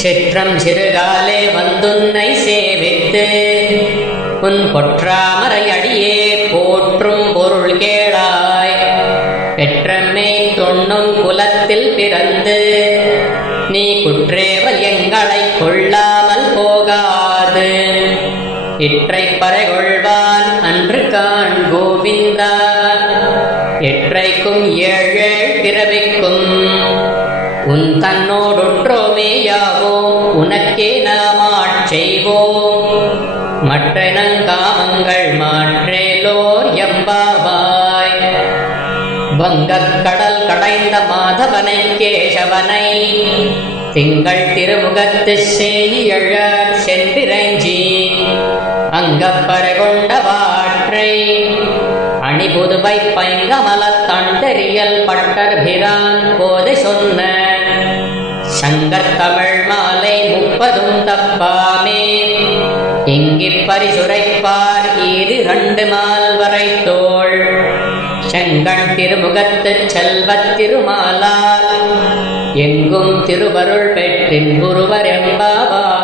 சிற்றம் சிறுகாலே வந்துன்னை சேவித்து உன் பொற்றாமரை அடியே போற்றும் பொருள் கேளாய். பெற்றம்மை தொன்னும் குலத்தில் பிறந்து நீ குற்றேவல் எங்களை கொள்ளாமல் போகாது. இற்றை பறைகொள்வான் அன்று காண் கோவிந்தா. எற்றைக்கும் ஏழு பிறவிக்கும் உன் தன்னோடுற்றோமேயாவோம் உனக்கே நாமாட் செய்வோம். மற்ற நங்காமங்கள் மாற்றேலோர் எம்பாவாய். வங்கக் கடல் கடைந்த மாதவனை கேசவனை திங்கள் திருமுகத்து சேயியழ சென்றிரஞ்சி அங்கப்பறை கொண்ட வாற்றை அணிபுதுவை பைங்கமலத் தண்டரியல் பட்டர்பிரான் போதை சொன்ன சங்கத் தமிழ் மாலை 30 தப்பாமே. இங்கிப் பரிசுரைப்பார் ஈது 2 மால்வரை தோள் செங்கண் திருமுகத்துச் செல்வத் திருமாலால் எங்கும் திருவருள் பெற்றின் குருவர் எம்பாவாய்.